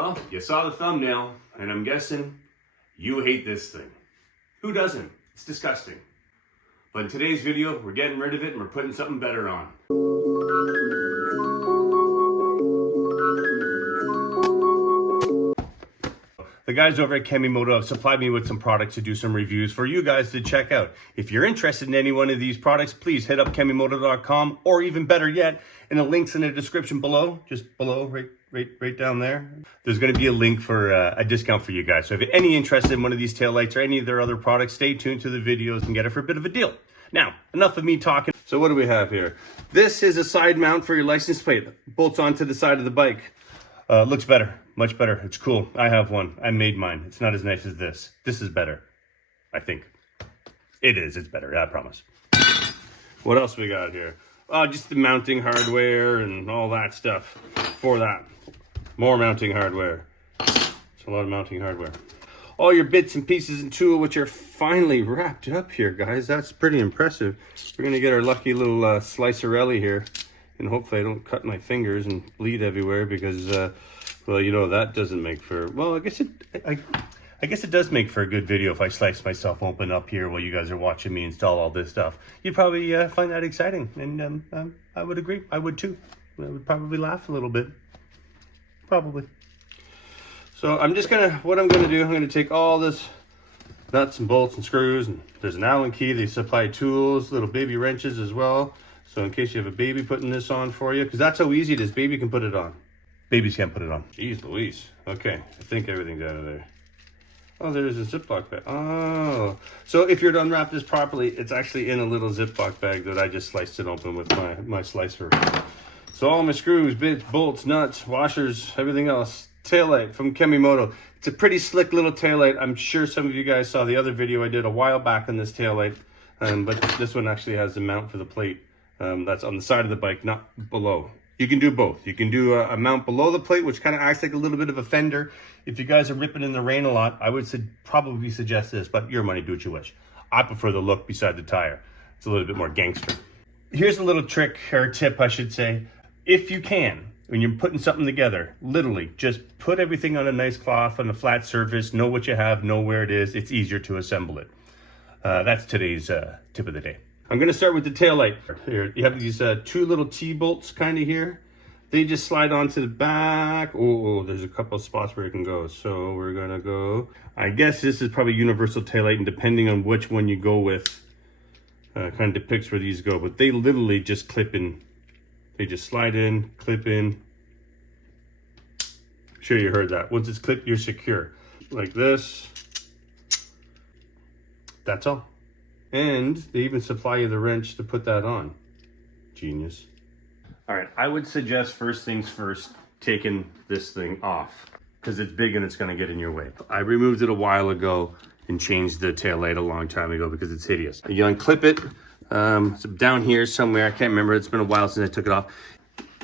Well, you saw the thumbnail, and I'm guessing you hate this thing. Who doesn't? It's disgusting. But in today's video, we're getting rid of it and we're putting something better on. The guys over at KEMI MOTO have supplied me with some products to do some reviews for you guys to check out. If you're interested in any one of these products, please hit up KEMIMOTO.com, or even better yet, in the links in the description below, just below, right down there. There's going to be a link for a discount for you guys. So if you're any interested in one of these taillights or any of their other products, stay tuned to the videos and get it for a bit of a deal. Now, enough of me talking. So what do we have here? This is a side mount for your license plate. Bolts onto the side of the bike. Looks better, much better. It's cool. I have one. I made mine. It's not as nice as this. This is better, I think. It is. It's better. I promise. What else we got here? Just the mounting hardware and all that stuff for that. More mounting hardware. It's a lot of mounting hardware. All your bits and pieces and tool, which are finally wrapped up here, guys. That's pretty impressive. We're going to get our lucky little slicerelli here. And hopefully I don't cut my fingers and bleed everywhere because, well, you know, that doesn't make for, well, I guess it does make for a good video if I slice myself open up here while you guys are watching me install all this stuff. You'd probably find that exciting, and I would agree. I would too. I would probably laugh a little bit. Probably. So I'm just what I'm gonna do, I'm gonna take all this nuts and bolts and screws, and there's an Allen key. They supply tools, little baby wrenches as well. So in case you have a baby putting this on for you, because that's how easy it is. Baby can put it on. Babies can't put it on. Jeez Louise. Okay, I think everything's out of there. Oh, there's a Ziploc bag. Oh, so if you're to unwrap this properly, it's actually in a little Ziploc bag that I just sliced it open with my slicer. So all my screws, bits, bolts, nuts, washers, everything else. Taillight from KEMI MOTO. It's a pretty slick little taillight. I'm sure some of you guys saw the other video I did a while back on this taillight, but this one actually has the mount for the plate. That's on the side of the bike, not below. You can do both. You can do a mount below the plate, which kind of acts like a little bit of a fender. If you guys are ripping in the rain a lot, I would probably suggest this, but your money, do what you wish. I prefer the look beside the tire. It's a little bit more gangster. Here's a little trick, or tip, I should say. If you can, when you're putting something together, literally just put everything on a nice cloth on a flat surface, know what you have, know where it is. It's easier to assemble it. That's today's tip of the day. I'm going to start with the taillight. Here, you have these two little T-bolts kind of here. They just slide onto the back. Oh, there's a couple of spots where it can go. So we're going to go. I guess this is probably universal taillight, and depending on which one you go with, kind of depicts where these go. But they literally just clip in. They just slide in, clip in. I'm sure you heard that. Once it's clipped, you're secure. Like this. That's all. And they even supply you the wrench to put that on. Genius. All right, I would suggest first things first, taking this thing off because it's big and it's gonna get in your way. I removed it a while ago and changed the taillight a long time ago because it's hideous. You unclip it, it's down here somewhere, I can't remember, it's been a while since I took it off.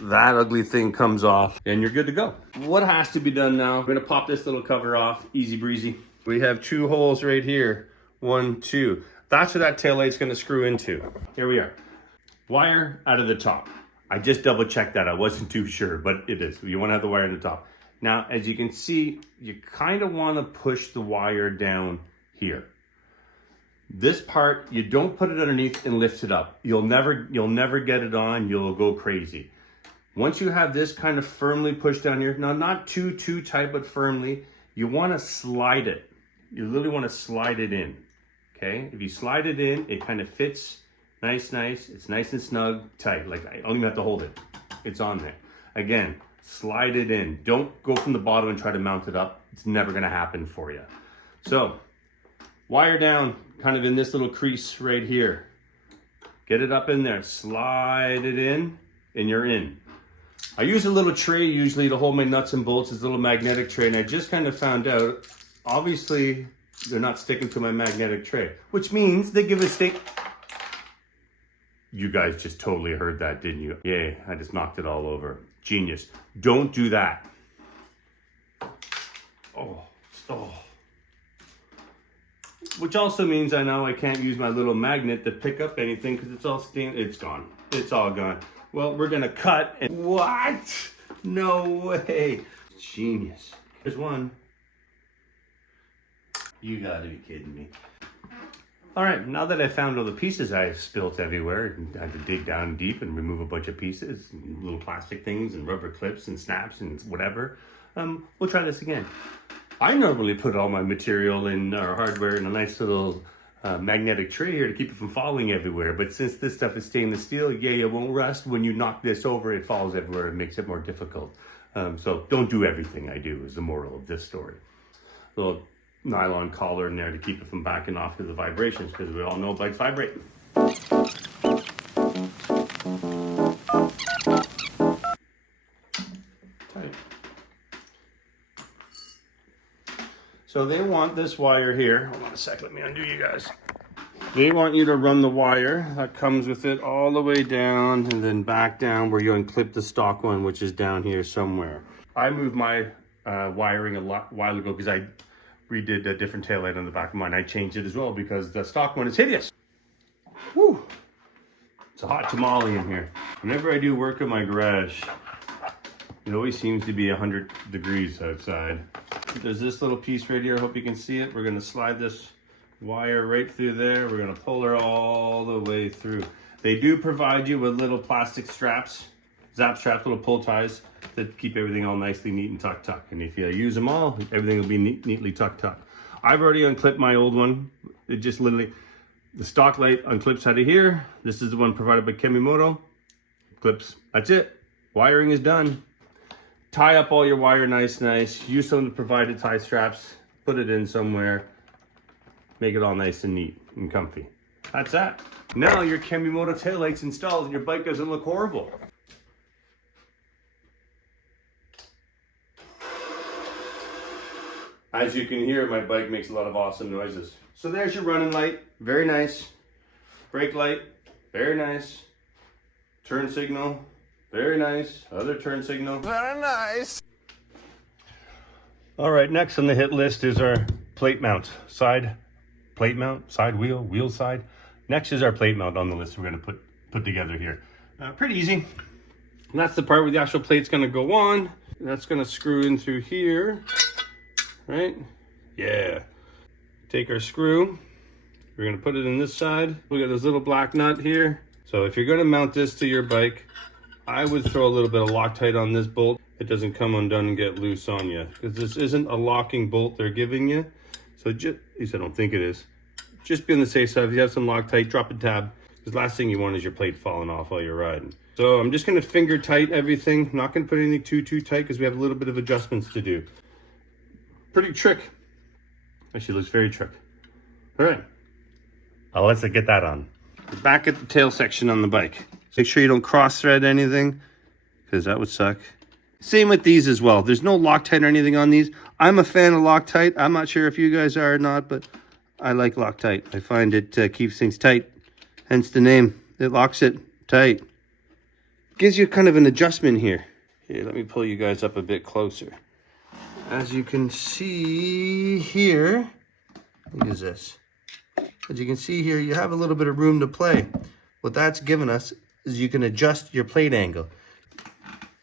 That ugly thing comes off and you're good to go. What has to be done now, I'm gonna pop this little cover off, easy breezy. We have 2 holes right here, 1, 2. That's where that taillight's gonna screw into. Here we are. Wire out of the top. I just double checked that. I wasn't too sure, but it is. You wanna have the wire in the top. Now, as you can see, you kind of wanna push the wire down here. This part, you don't put it underneath and lift it up. You'll never get it on, you'll go crazy. Once you have this kind of firmly pushed down here, now not too tight, but firmly, you wanna slide it. You literally wanna slide it in. Okay, if you slide it in, it kind of fits nice. It's nice and snug, tight. Like I don't even have to hold it. It's on there. Again, slide it in. Don't go from the bottom and try to mount it up. It's never gonna happen for you. So, wire down, kind of in this little crease right here. Get it up in there, slide it in, and you're in. I use a little tray usually to hold my nuts and bolts. It's a little magnetic tray, and I just kind of found out, obviously, they're not sticking to my magnetic tray, which means they give a stick. You guys just totally heard that, didn't you? Yay, I just knocked it all over. Genius. Don't do that. Oh. Which also means I know I can't use my little magnet to pick up anything because it's all stained. It's gone. It's all gone. Well, we're gonna cut and what? No way. Genius. There's one. You gotta be kidding me. All right, now that I found all the pieces I've spilt everywhere, I had to dig down deep and remove a bunch of pieces, and little plastic things and rubber clips and snaps and whatever. We'll try this again. I normally put all my material in our hardware in a nice little magnetic tray here to keep it from falling everywhere. But since this stuff is stainless steel, yeah, it won't rust. When you knock this over, it falls everywhere and makes it more difficult. So don't do everything I do is the moral of this story. Little nylon collar in there to keep it from backing off to the vibrations, because we all know bikes vibrate. Tight. So they want this wire here. Hold on a sec, let me undo you guys. They want you to run the wire that comes with it all the way down and then back down where you unclip the stock one, which is down here somewhere. I moved my wiring a while ago because I redid a different taillight on the back of mine. I changed it as well because the stock one is hideous. Woo! It's a hot tamale in here. Whenever I do work in my garage, it always seems to be 100 degrees outside. There's this little piece right here. I hope you can see it. We're gonna slide this wire right through there. We're gonna pull her all the way through. They do provide you with little plastic straps, zap straps, little pull ties that keep everything all nicely neat and tucked. And if you use them all, everything will be neatly tucked. I've already unclipped my old one. It just literally, the stock light unclips out of here. This is the one provided by KEMI MOTO. Clips, that's it. Wiring is done. Tie up all your wire nice. Use some of the provided tie straps. Put it in somewhere. Make it all nice and neat and comfy. That's that. Now your KEMI MOTO taillight's installed and your bike doesn't look horrible. As you can hear, my bike makes a lot of awesome noises. So there's your running light, very nice. Brake light, very nice. Turn signal, very nice. Other turn signal. Very nice. All right, next on the hit list is our plate mount. Side plate mount, side wheel, wheel side. Next is our plate mount on the list we're gonna put together here. Pretty easy. And that's the part where the actual plate's gonna go on. That's gonna screw in through here. Right? Yeah. Take our screw. We're gonna put it in this side. We got this little black nut here. So if you're gonna mount this to your bike, I would throw a little bit of Loctite on this bolt. It doesn't come undone and get loose on you, because this isn't a locking bolt they're giving you. So just, at least I don't think it is. Just be on the safe side. If you have some Loctite, drop a tab, because last thing you want is your plate falling off while you're riding. So I'm just gonna finger tight everything. I'm not gonna put anything too tight because we have a little bit of adjustments to do. Pretty trick. Actually looks very trick. All right, let's get that on. We're back at the tail section on the bike. Make sure you don't cross thread anything, because that would suck. Same with these as well. There's no Loctite or anything on these. I'm a fan of Loctite. I'm not sure if you guys are or not, but I like Loctite. I find it keeps things tight, hence the name. It locks it tight. Gives you kind of an adjustment here. Here, let me pull you guys up a bit closer. As you can see here, what is this? As you can see here, you have a little bit of room to play. What that's given us is you can adjust your plate angle.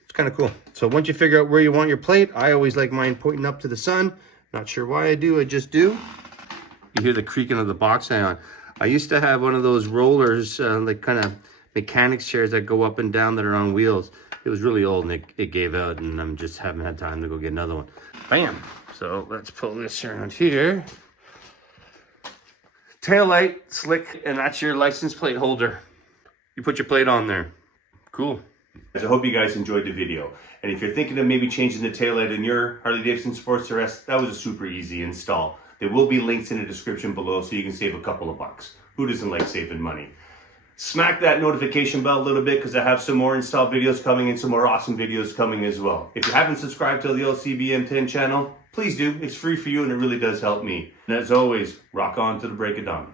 It's kind of cool. So once you figure out where you want your plate, I always like mine pointing up to the sun. Not sure why I do, I just do. You hear the creaking of the box on. I used to have one of those rollers, like kind of mechanics chairs that go up and down that are on wheels. It was really old and it gave out, and I just haven't had time to go get another one. Bam! So let's pull this around here. Tail light, slick, and that's your license plate holder. You put your plate on there. Cool. I hope you guys enjoyed the video. And if you're thinking of maybe changing the taillight in your Harley-Davidson Sportster S, that was a super easy install. There will be links in the description below so you can save a couple of bucks. Who doesn't like saving money? Smack that notification bell a little bit, because I have some more install videos coming and some more awesome videos coming as well. If you haven't subscribed to the LCBM10 channel, please do. It's free for you and it really does help me. And as always, rock on to the break of dawn.